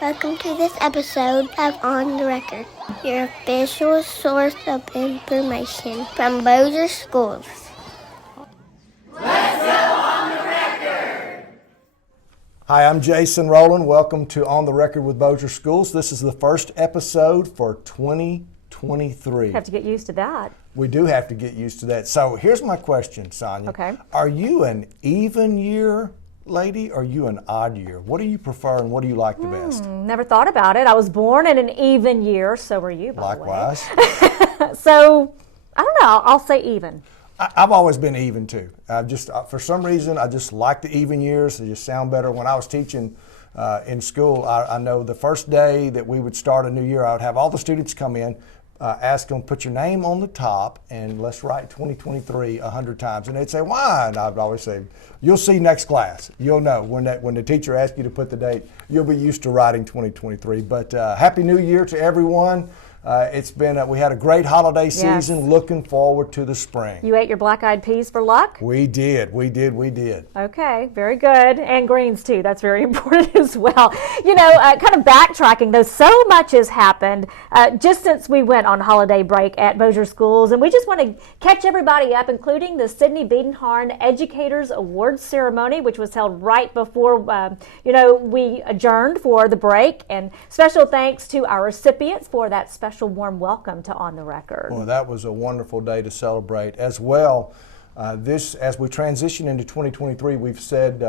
Welcome to this episode of On the Record, your official source of information from Bossier Schools. Let's go on the record! Hi, I'm Jason Rowland. Welcome to On the Record with Bossier Schools. This is the first episode for 2023. Have to get used to that. We do have to get used to that. So here's my question, Sonia. Okay. Are you an even year lady or are you an odd year? What do you prefer and what do you like the best? Never thought about it. I was born in an even year, so were you, by Likewise. the way. So, I don't know. I'll say even. I've always been even too. For some reason, I just like the even years. They just sound better. When I was teaching in school, I know the first day that we would start a new year, I would have all the students come in, ask them, put your name on the top, and let's write 2023 100 times. And they'd say, why? And I'd always say, you'll see next class. You'll know when the teacher asks you to put the date, you'll be used to writing 2023. But Happy New Year to everyone. It's been we had a great holiday season. Yes. Looking forward to the spring. You ate your black-eyed peas for luck? We did. Okay, very good. And greens, too. That's very important as well. You know, kind of backtracking, though, so much has happened just since we went on holiday break at Bossier Schools. And we just want to catch everybody up, including the Sidney Biedenharn Educators Awards Ceremony, which was held right before, we adjourned for the break. And special thanks to our recipients for that special warm welcome to On the Record. Well, that was a wonderful day to celebrate as well. As we transition into 2023, we've said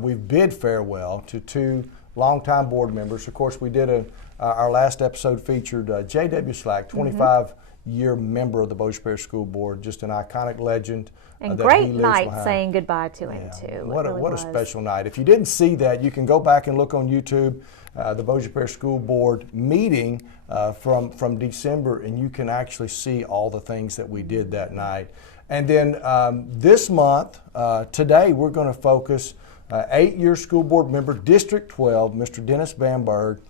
we've bid farewell to two longtime board members. Of course, we did our last episode featured J.W. Slack, 25-year member of the Bossier Parish School Board, just an iconic legend. And great night saying goodbye to him, too. What a special night. If you didn't see that, you can go back and look on YouTube, the Bossier Parish School Board meeting from December, and you can actually see all the things that we did that night. And then this month, today, we're going to focus 8-year school board member, District 12, Mr. Dennis Bamburg,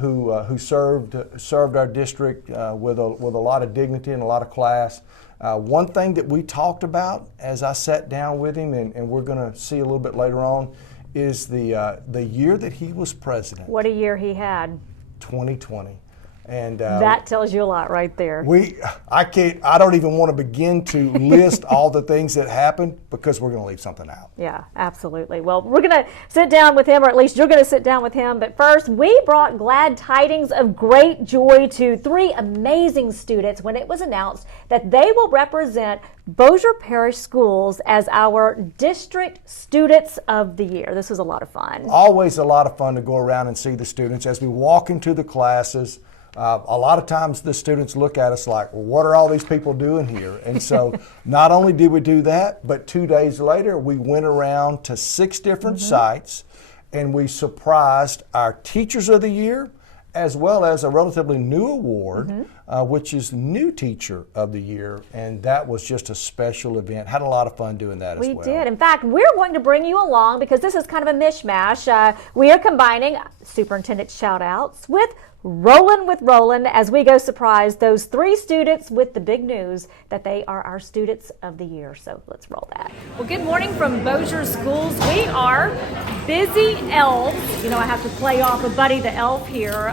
who served our district with a lot of dignity and a lot of class. One thing that we talked about as I sat down with him, and we're going to see a little bit later on, is the year that he was president. What a year he had. 2020. And that tells you a lot right there. I don't even want to begin to list all the things that happened because we're going to leave something out. Yeah, absolutely. Well, we're going to sit down with him, or at least you're going to sit down with him. But first, we brought glad tidings of great joy to three amazing students when it was announced that they will represent Bossier Parish Schools as our District Students of the Year. This was a lot of fun. Always a lot of fun to go around and see the students as we walk into the classes. A lot of times the students look at us like, well, what are all these people doing here? And so not only did we do that, but 2 days later we went around to 6 different sites and we surprised our Teachers of the Year as well as a relatively new award, which is New Teacher of the Year. And that was just a special event. Had a lot of fun doing that as well. We did. In fact, we're going to bring you along because this is kind of a mishmash. We are combining Superintendent Shout-Outs with Rollin' with Rollin' as we go surprise those 3 students with the big news that they are our Students of the Year. So let's roll that. Well, good morning from Bossier Schools. We are busy elves. You know, I have to play off a Buddy the Elf here.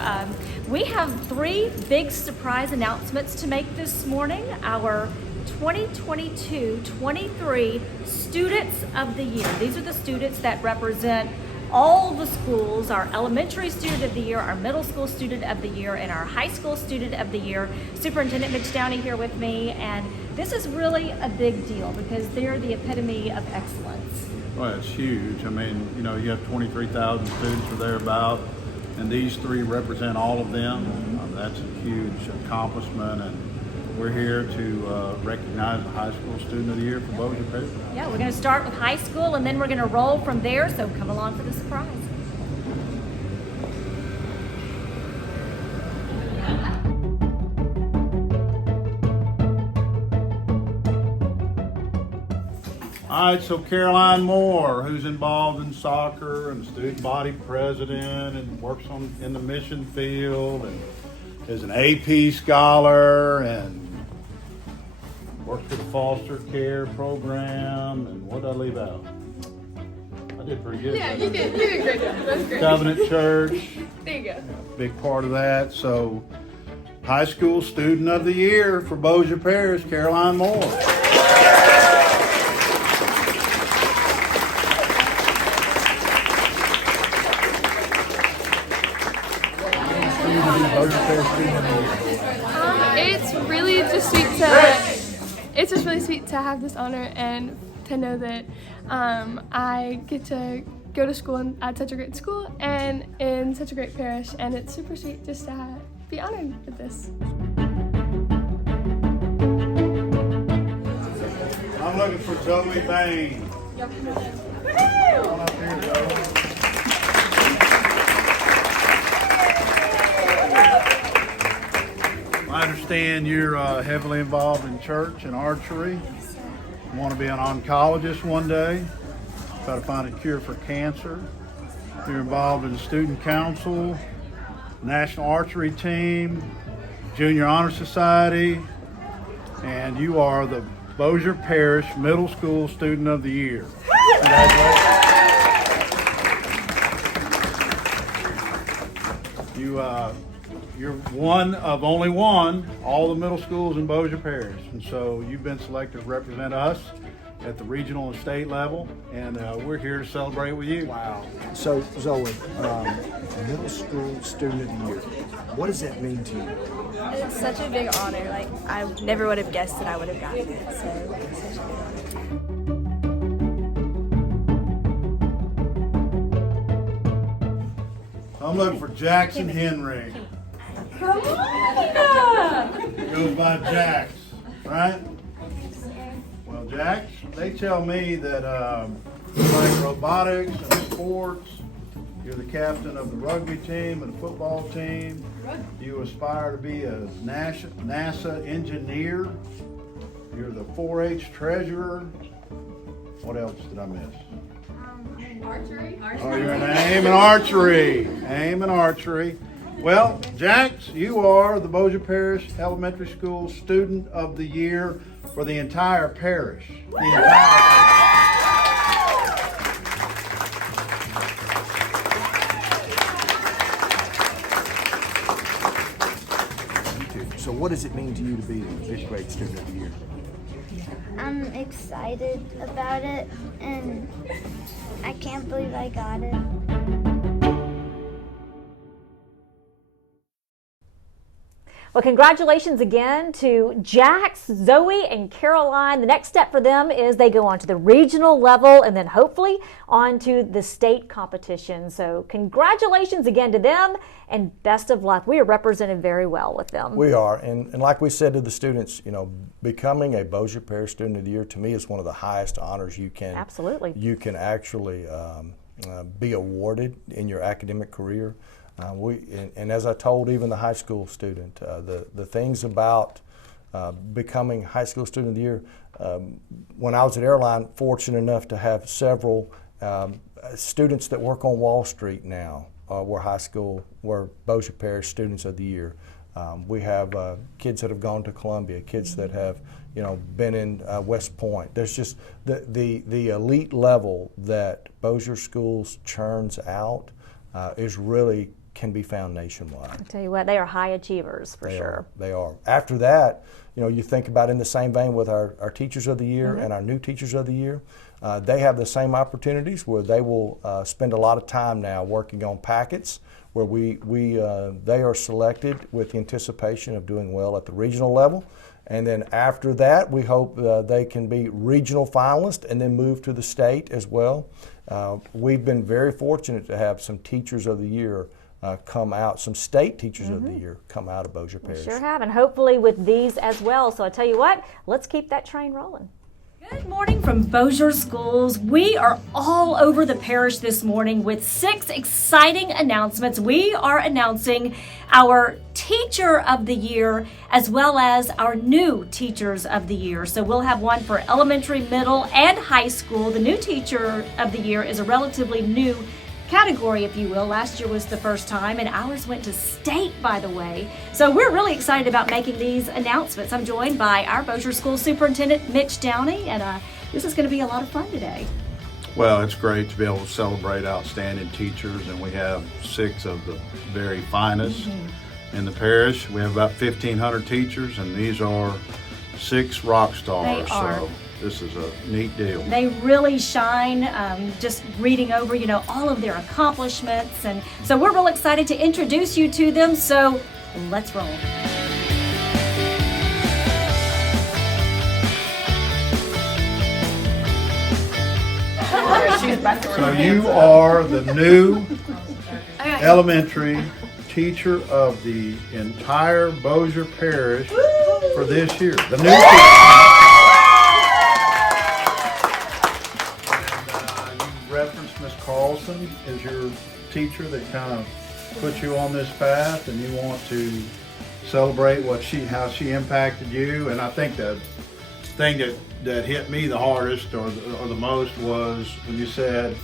We have 3 big surprise announcements to make this morning. Our 2022-23 Students of the Year. These are the students that represent all the schools, our elementary student of the year, our middle school student of the year, and our high school student of the year. Superintendent Mitch Downey here with me, and this is really a big deal because they're the epitome of excellence. Well, it's huge. I mean, you know, you have 23,000 students or thereabout, and these 3 represent all of them. That's a huge accomplishment, and we're here to recognize the high school student of the year for Bossier Parish. Yeah, we're going to start with high school, and then we're going to roll from there, so come along for the surprise. All right, so Caroline Moore, who's involved in soccer and student body president and works in the mission field and is an AP scholar and works for the foster care program. And what did I leave out? I did pretty good. Yeah, you did a great job. That was great. Covenant Church, There you go. big part of that. So, High School Student of the Year for Bossier Parish, Caroline Moore. It's just really sweet to have this honor and to know that I get to go to school at such a great school and in such a great parish, and it's super sweet just to be honored with this. I'm looking for Zoe Bain. Come on up here, Zoe. I understand you're heavily involved in church and archery. You want to be an oncologist one day, try to find a cure for cancer. You're involved in the student council, national archery team, junior honor society, and you are the Bossier Parish Middle School Student of the Year. Congratulations. You're one of only one, all the middle schools in Bossier Parish. And so you've been selected to represent us at the regional and state level, and we're here to celebrate with you. Wow. So, Zoe, Middle School Student of the Year, what does that mean to you? It's such a big honor. Like, I never would have guessed that I would have gotten it. So it's such a big honor. I'm looking for Jackson Henry. Come on! Goes by Jax, right? Well, Jax, they tell me that you like robotics and sports. You're the captain of the rugby team and the football team. You aspire to be a NASA engineer. You're the 4-H treasurer. What else did I miss? Archery. Oh, you're an aim and archery. Aim and archery. Well, Jax, you are the Bossier Parish Elementary School Student of the Year for the entire parish. The entire parish. So what does it mean to you to be the fifth grade Student of the Year? I'm excited about it, and I can't believe I got it. Well, congratulations again to Jax, Zoe, and Caroline. The next step for them is they go on to the regional level and then hopefully on to the state competition. So congratulations again to them and best of luck. We are represented very well with them. We are, and like we said to the students, you know, becoming a Bossier Parish Student of the Year to me is one of the highest honors you can actually be awarded in your academic career. And as I told even the high school student, the things about becoming high school student of the year, when I was at Airline, fortunate enough to have several students that work on Wall Street now were Bossier Parish Students of the Year. We have kids that have gone to Columbia, kids that have been in West Point. There's just the elite level that Bossier Schools churns out is really can be found nationwide. I'll tell you what, they are high achievers for sure. They are. After that, you think about in the same vein with our Teachers of the Year and our new Teachers of the Year, they have the same opportunities where they will spend a lot of time now working on packets where they are selected with the anticipation of doing well at the regional level. And then after that, we hope they can be regional finalists and then move to the state as well. We've been very fortunate to have some Teachers of the Year come out, some state Teachers of the Year come out of Bossier Parish. We sure have, and hopefully with these as well. So I tell you what, let's keep that train rolling. Good morning from Bossier Schools. We are all over the parish this morning with 6 exciting announcements. We are announcing our Teacher of the Year as well as our new Teachers of the Year. So we'll have one for elementary, middle, and high school. The new Teacher of the Year is a relatively new category, if you will. Last year was the first time, and ours went to state, by the way. So we're really excited about making these announcements. I'm joined by our Bossier School Superintendent, Mitch Downey, and this is going to be a lot of fun today. Well, it's great to be able to celebrate outstanding teachers, and we have 6 of the very finest in the parish. We have about 1,500 teachers, and these are 6 rock stars. They are. So this is a neat deal. They really shine, just reading over, all of their accomplishments. And so we're real excited to introduce you to them. So let's roll. So you are the new elementary teacher of the entire Bossier Parish for this year. The new teacher. And you referenced Miss Carlson as your teacher that kind of put you on this path, and you want to celebrate how she impacted you. And I think the thing that hit me the hardest or the most was when you said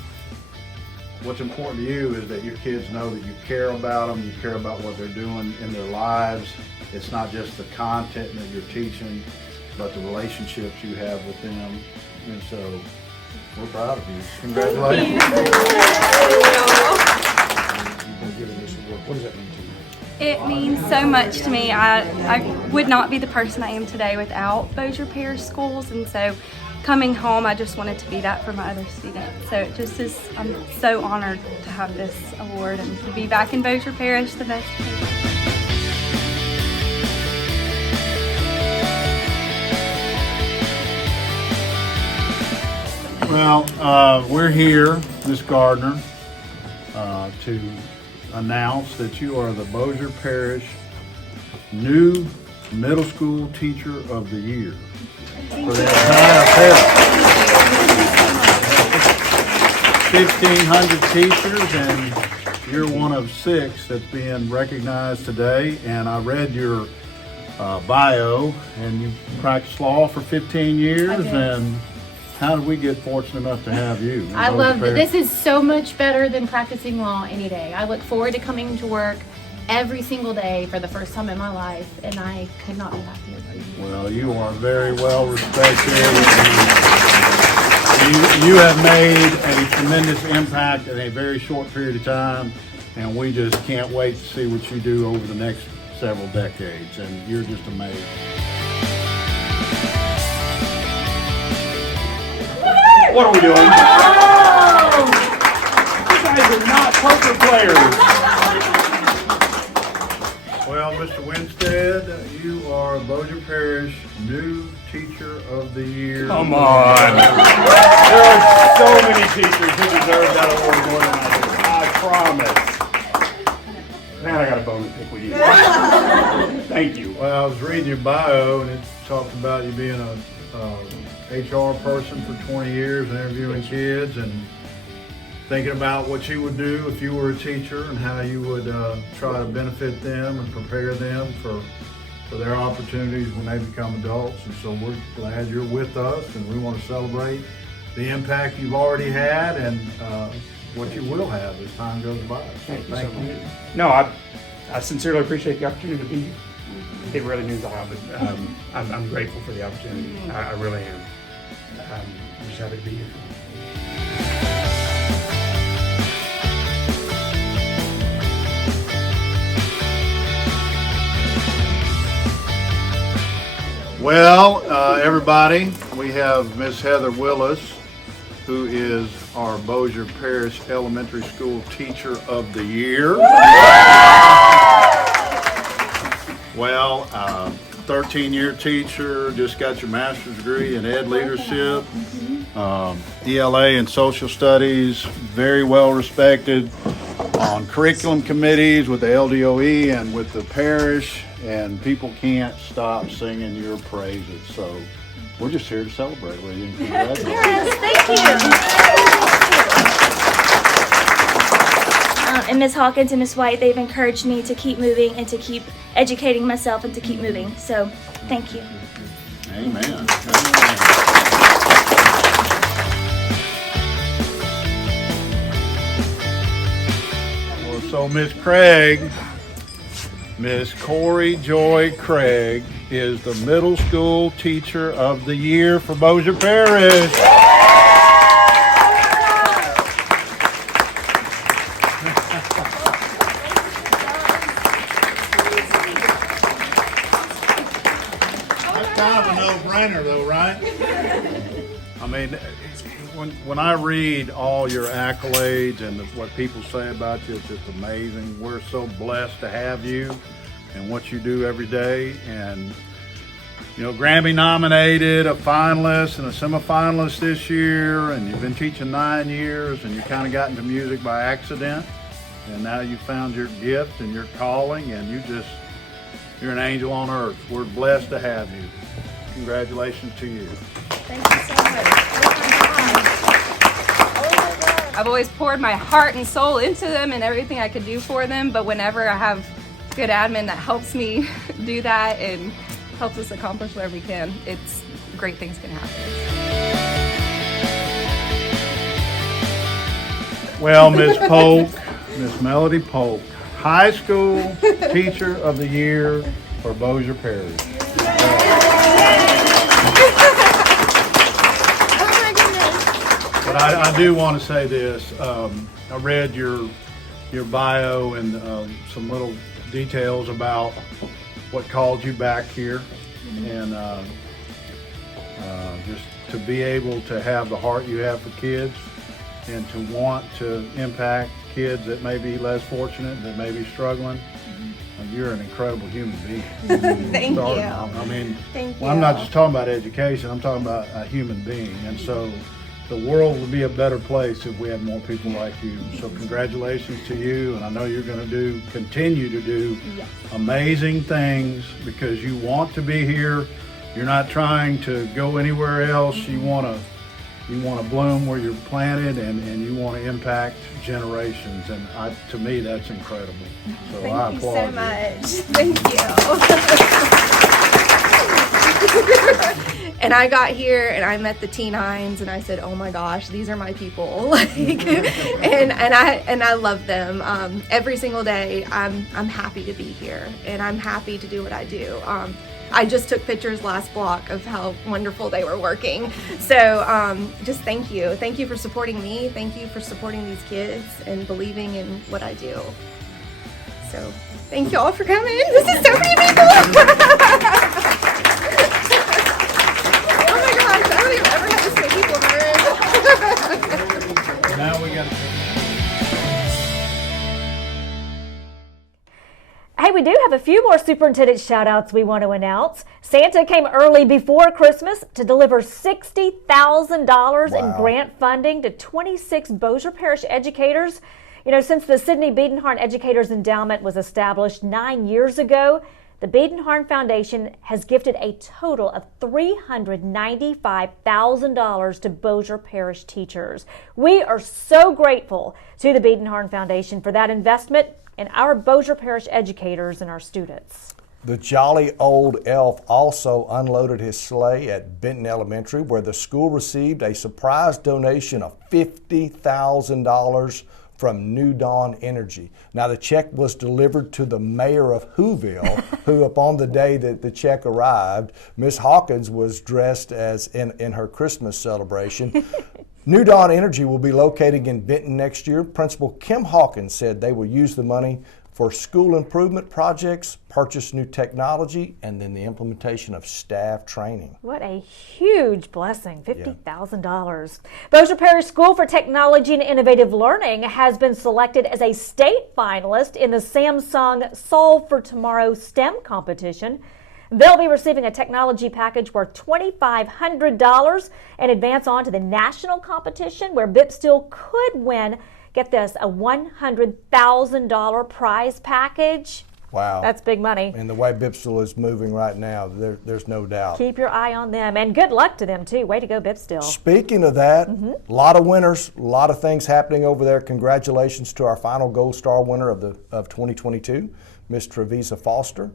what's important to you is that your kids know that you care about them, you care about what they're doing in their lives. It's not just the content that you're teaching, but the relationships you have with them. And so we're proud of you. Congratulations. What does that mean to you? It means so much to me. I would not be the person I am today without Bossier Parish Schools, and so coming home, I just wanted to be that for my other students. So it just is, I'm so honored to have this award and to be back in Bossier Parish the next year. Well, we're here, Ms. Gardner, to announce that you are the Bossier Parish new middle school teacher of the year for the entire parish. 1,500 teachers, and you're one of 6 that's being recognized today. And I read your bio, and you practiced law for 15 years. And how did we get fortunate enough to have you? I love it. This is so much better than practicing law any day. I look forward to coming to work every single day for the first time in my life, and I could not be happier. Well, you are very well respected. You have made a tremendous impact in a very short period of time, and we just can't wait to see what you do over the next several decades, and you're just amazing. What are we doing? Oh! You guys are not poker players. Well, Mr. Winstead, you are Bossier Parish new teacher of the year. Come on. There are so many teachers who deserve that award more than I do. I promise. Man, I got a bone to pick with you. Thank you. Well, I was reading your bio, and it talked about you being a HR person for 20 years and interviewing kids and thinking about what you would do if you were a teacher and how you would try to benefit them and prepare them for their opportunities when they become adults. And so we're glad you're with us, and we want to celebrate the impact you've already had and what you will have as time goes by. So thank you. No, I sincerely appreciate the opportunity to be here. It really means a lot, but I'm grateful for the opportunity. I really am. I'm just happy to be here. Well, everybody, we have Miss Heather Willis, who is our Bossier Parish Elementary School Teacher of the Year. Well, 13-year teacher, just got your master's degree in ed leadership, ELA in social studies, very well respected on curriculum committees with the LDOE and with the parish, and people can't stop singing your praises. So we're just here to celebrate with you. Congratulations. Thank you. And Ms. Hawkins and Ms. White, they've encouraged me to keep moving and to keep educating myself and to keep moving. So thank you. Amen. Well, so Miss Craig, Miss Corey Joy Craig is the middle school teacher of the year for Bossier Parish. That's kind of a no-brainer though, right? I mean, when I read all your accolades and what people say about you, it's just amazing. We're so blessed to have you and what you do every day. And, you know, Grammy nominated, a finalist and a semifinalist this year, and you've been teaching 9 years, and you kind of got into music by accident. And now you found your gift and your calling, and you're an angel on earth. We're blessed to have you. Congratulations to you. Thank you so much. I've always poured my heart and soul into them and everything I could do for them, but whenever I have good admin that helps me do that and helps us accomplish whatever we can, it's great things can happen. Well, Miss Polk, Miss Melody Polk, High School Teacher of the Year for Bossier Parish. But I do want to say this. I read your bio and some little details about what called you back here, and just to be able to have the heart you have for kids and to want to impact kids that may be less fortunate, that may be struggling. You're an incredible human being. Thank you. I mean, Thank well, I'm you. not just talking about education, I'm talking about a human being. And so the world would be a better place if we had more people like you. So congratulations to you, and I know you're going to continue to do amazing things because you want to be here. You're not trying to go anywhere else. You want to bloom where you're planted, and you want to impact generations. And to me, that's incredible. So I applaud you. Thank you so much. Thank you. And I got here and I met the T9s and I said, oh my gosh, these are my people. and I love them. Every single day I'm happy to be here and I'm happy to do what I do. I just took pictures last block of how wonderful they were working. So just thank you. Thank you for supporting me. Thank you for supporting these kids and believing in what I do. So thank you all for coming. This is so many people. Oh my gosh, I don't think I've ever had this many people in the room. Now we got Hey, we do have a few more superintendent shout-outs we want to announce. Santa came early before Christmas to deliver $60,000 in grant funding to 26 Bossier Parish educators. You know, since the Sidney Biedenharn Educators Endowment was established 9 years ago, the Biedenharn Foundation has gifted a total of $395,000 to Bossier Parish teachers. We are so grateful to the Biedenharn Foundation for that investment in our Bossier Parish educators and our students. The jolly old elf also unloaded his sleigh at Benton Elementary, where the school received a surprise donation of $50,000 from New Dawn Energy. Now, the check was delivered to the mayor of Whoville, who upon the day that the check arrived, Miss Hawkins was dressed as in her Christmas celebration. New Dawn Energy will be located in Benton next year. Principal Kim Hawkins said they will use the money for school improvement projects, purchase new technology, and then the implementation of staff training. What a huge blessing, $50,000. Bossier Parish School for Technology and Innovative Learning has been selected as a state finalist in the Samsung Solve for Tomorrow STEM competition. They'll be receiving a technology package worth $2,500 and advance on to the national competition where Bipstill could win, get this, a $100,000 prize package. Wow. That's big money. And the way Bipstill is moving right now, there's no doubt. Keep your eye on them, and good luck to them, too. Way to go, Bipstill. Speaking of that, a lot of winners, a lot of things happening over there. Congratulations to our final Gold Star winner of 2022, Miss Trevisa Foster.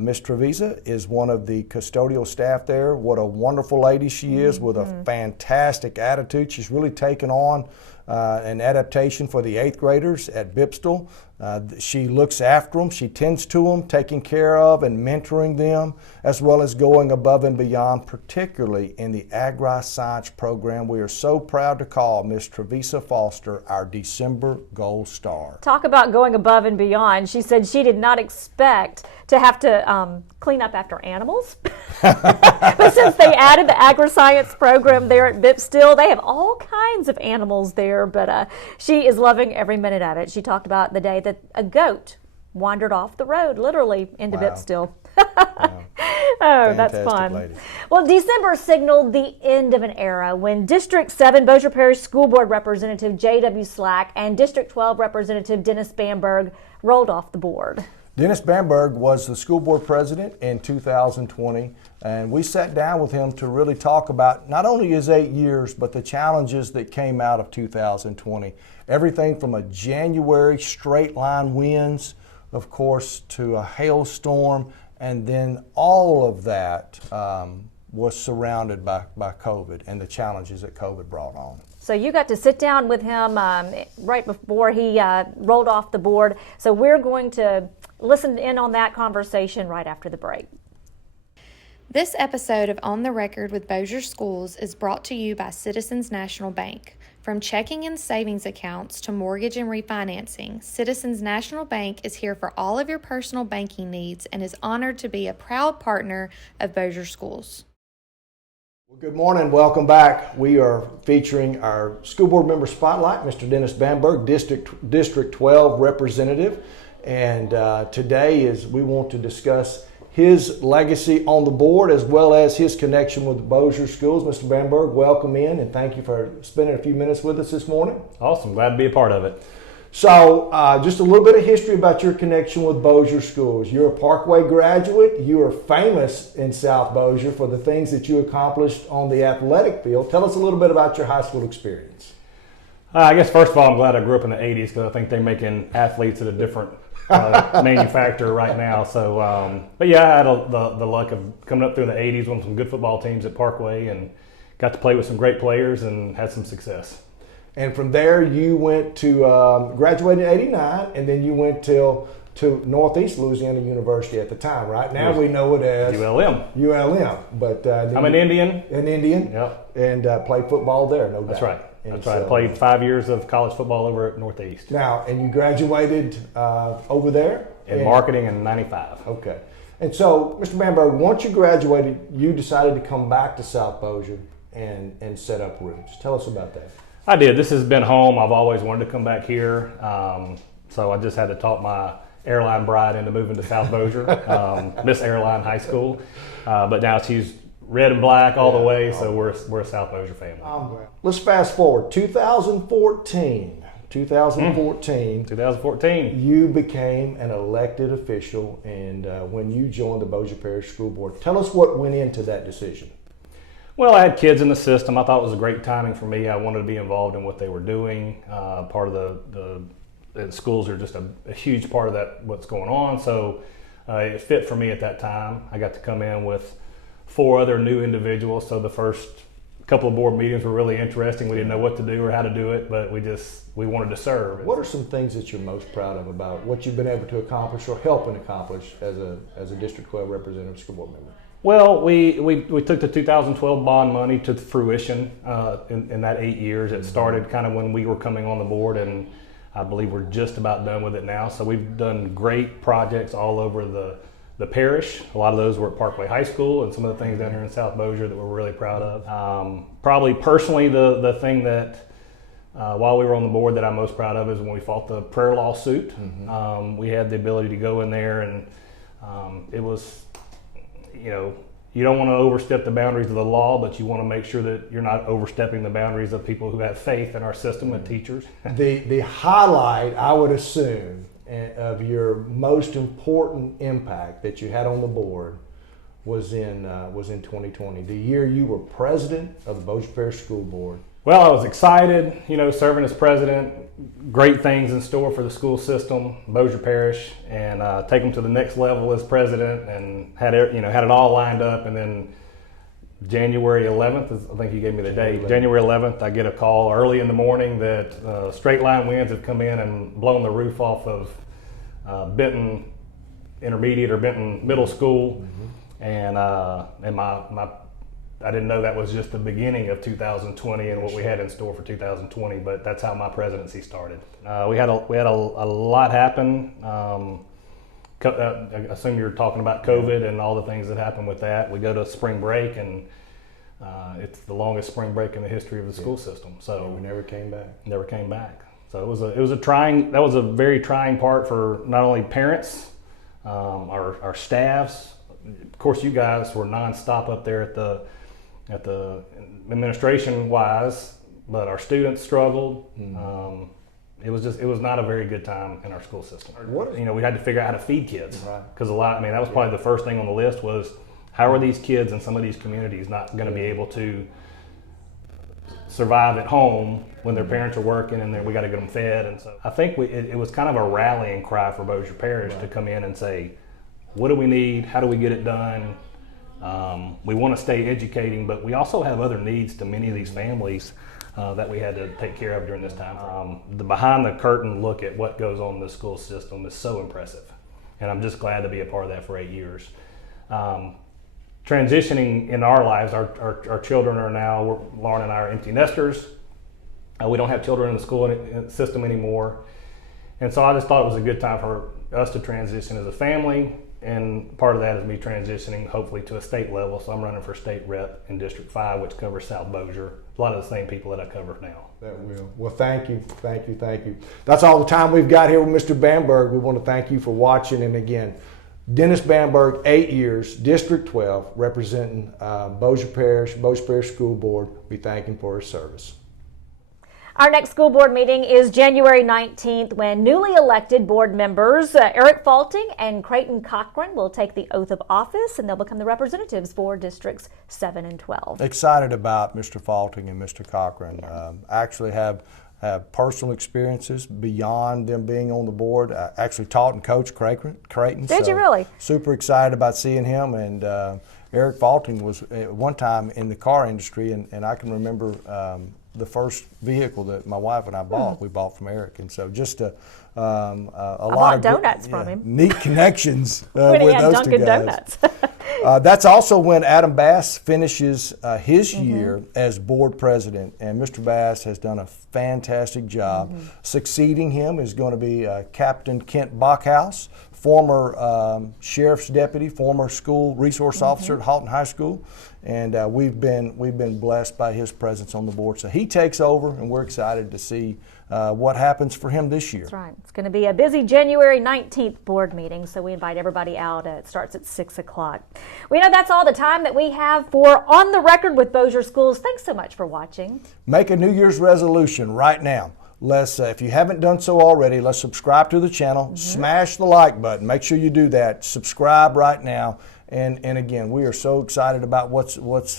Miss Trevisa is one of the custodial staff there. What a wonderful lady she is with a fantastic attitude. She's really taken on an adaptation for the 8th graders at Bipstal. She looks after them, she tends to them, taking care of and mentoring them, as well as going above and beyond, particularly in the Agri-Science program. We are so proud to call Miss Trevisa Foster our December Gold Star. Talk about going above and beyond. She said she did not expect to have to clean up after animals. But since they added the Agri-Science program there at Bipstal, they have all kinds of animals there, but she is loving every minute of it. She talked about the day that a goat wandered off the road, literally into Bipstal. Wow. Oh, that's fun. Lady. Well, December signaled the end of an era when District 7 Bossier Parish School Board Representative J.W. Slack and District 12 Representative Dennis Bamburg rolled off the board. Dennis Bamburg was the school board president in 2020, and we sat down with him to really talk about not only his 8 years, but the challenges that came out of 2020. Everything from a January straight line winds, of course, to a hailstorm, and then all of that was surrounded by COVID and the challenges that COVID brought on. So you got to sit down with him right before he rolled off the board. So we're going to listen in on that conversation right after the break. This episode of On the Record with Bossier Schools is brought to you by Citizens National Bank. From checking and savings accounts to mortgage and refinancing, Citizens National Bank is here for all of your personal banking needs and is honored to be a proud partner of Bossier Schools. Well, good morning. Welcome back. We are featuring our school board member spotlight, Mr. Dennis Bamburg, District 12 representative. And today we want to discuss his legacy on the board as well as his connection with Bossier Schools. Mr. Bamburg, welcome in, and thank you for spending a few minutes with us this morning. Awesome. Glad to be a part of it. So just a little bit of history about your connection with Bossier Schools. You're a Parkway graduate. You are famous in South Bossier for the things that you accomplished on the athletic field. Tell us a little bit about your high school experience. I guess first of all, I'm glad I grew up in the 80s because I think they're making athletes at a different manufacturer right now. So, but yeah, I had the luck of coming up through the 80s, won some good football teams at Parkway, and got to play with some great players and had some success. And from there, you went to graduated in '89, and then you went to Northeast Louisiana University at the time. Right now, we know it as ULM. But I'm an Indian. An Indian. Yep. And played football there, no doubt. That's right. And That's right. I played 5 years of college football over at Northeast. Now, and you graduated over there? In marketing in '95. Okay. And so, Mr. Bamburg, once you graduated, you decided to come back to South Bossier and set up roots. Tell us about that. I did. This has been home. I've always wanted to come back here. So I just had to talk my airline bride into moving to South Bossier, Miss Airline High School. But now she's red and black all the way, so we're a South Bossier family. Let's fast forward. 2014. 2014. You became an elected official, and when you joined the Bossier Parish School Board, tell us what went into that decision. Well, I had kids in the system. I thought it was a great timing for me. I wanted to be involved in what they were doing. Part of the schools are just a huge part of that, what's going on. So it fit for me at that time. I got to come in with 4 other new individuals. So the first couple of board meetings were really interesting. We didn't know what to do or how to do it, but we wanted to serve. What are some things that you're most proud of about what you've been able to accomplish or helping accomplish as a District 12 representative school board member? Well, we took the 2012 bond money to fruition in that 8 years. It started kind of when we were coming on the board, and I believe we're just about done with it now. So we've done great projects all over the parish. A lot of those were at Parkway High School and some of the things down here in South Bossier that we're really proud of. Probably personally the thing that while we were on the board that I'm most proud of is when we fought the prayer lawsuit. We had the ability to go in there, and it was, you don't want to overstep the boundaries of the law, but you want to make sure that you're not overstepping the boundaries of people who have faith in our system and teachers. The highlight, I would assume, of your most important impact that you had on the board was in 2020, the year you were president of the Bossier Parish School Board. Well, I was excited, serving as president, great things in store for the school system, Bossier Parish, and take them to the next level as president, and had it all lined up. And then January 11th, I think you gave me the date. January 11th, I get a call early in the morning that straight line winds have come in and blown the roof off of Benton Intermediate or Benton Middle School, and I didn't know that was just the beginning of 2020 and what we had in store for 2020. But that's how my presidency started. We had a lot happen. I assume you're talking about COVID and all the things that happened with that. We go to spring break, and it's the longest spring break in the history of the school system. So we never came back. Never came back. So it was a very trying part for not only parents, our staffs. Of course, you guys were nonstop up there at the administration wise, but our students struggled. It was not a very good time in our school system. We had to figure out how to feed kids, because that was probably the first thing on the list was, how are these kids in some of these communities not going to be able to survive at home when their parents are working, and then we got to get them fed. And so I think it was kind of a rallying cry for Bossier Parish to come in and say, what do we need? How do we get it done? We want to stay educating, but we also have other needs to many of these families that we had to take care of during this time. The behind the curtain look at what goes on in the school system is so impressive, and I'm just glad to be a part of that for 8 years. Transitioning in our lives, our children are now, Lauren and I are empty nesters. We don't have children in the school system anymore, and so I just thought it was a good time for us to transition as a family. And part of that is me transitioning hopefully to a state level. So I'm running for state rep in District 5, which covers South Bossier. A lot of the same people that I cover now. That will. Well, thank you. That's all the time we've got here with Mr. Bamburg. We want to thank you for watching. And again, Dennis Bamburg, 8 years, District 12, representing Bossier Parish School Board. We thank him for his service. Our next school board meeting is January 19th, when newly elected board members Eric Faulting and Creighton Cochran will take the oath of office, and they'll become the representatives for Districts 7 and 12. Excited about Mr. Faulting and Mr. Cochran. Actually have personal experiences beyond them being on the board. I actually taught and coached Creighton. Did you really? Super excited about seeing him. And Eric Faulting was at one time in the car industry, and I can remember the first vehicle that my wife and I bought, we bought from Eric. And so just a lot of donuts from him. Neat connections when with he had those Dunkin' two guys. Donuts. That's also when Adam Bass finishes his year as board president, and Mr. Bass has done a fantastic job. Succeeding him is going to be Captain Kent Bachhaus, former sheriff's deputy, former school resource officer at Halton High School, and we've been blessed by his presence on the board. So he takes over, and we're excited to see what happens for him this year. That's right. It's going to be a busy January 19th board meeting, so we invite everybody out. It starts at 6 o'clock. We know that's all the time that we have for On the Record with Bossier Schools. Thanks so much for watching. Make a New Year's resolution right now. Let's, if you haven't done so already, let's subscribe to the channel, smash the like button. Make sure you do that. Subscribe right now. And again, we are so excited about what's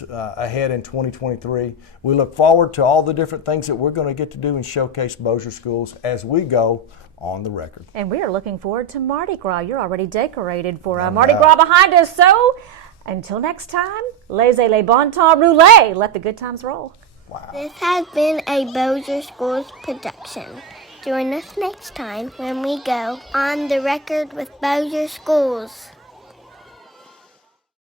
ahead in 2023. We look forward to all the different things that we're going to get to do and showcase Bossier Schools as we go on the record. And we are looking forward to Mardi Gras. You're already decorated for Mardi Gras behind us. So until next time, laissez les bon temps rouler. Let the good times roll. Wow. This has been a Bossier Schools production. Join us next time when we go On the Record with Bossier Schools.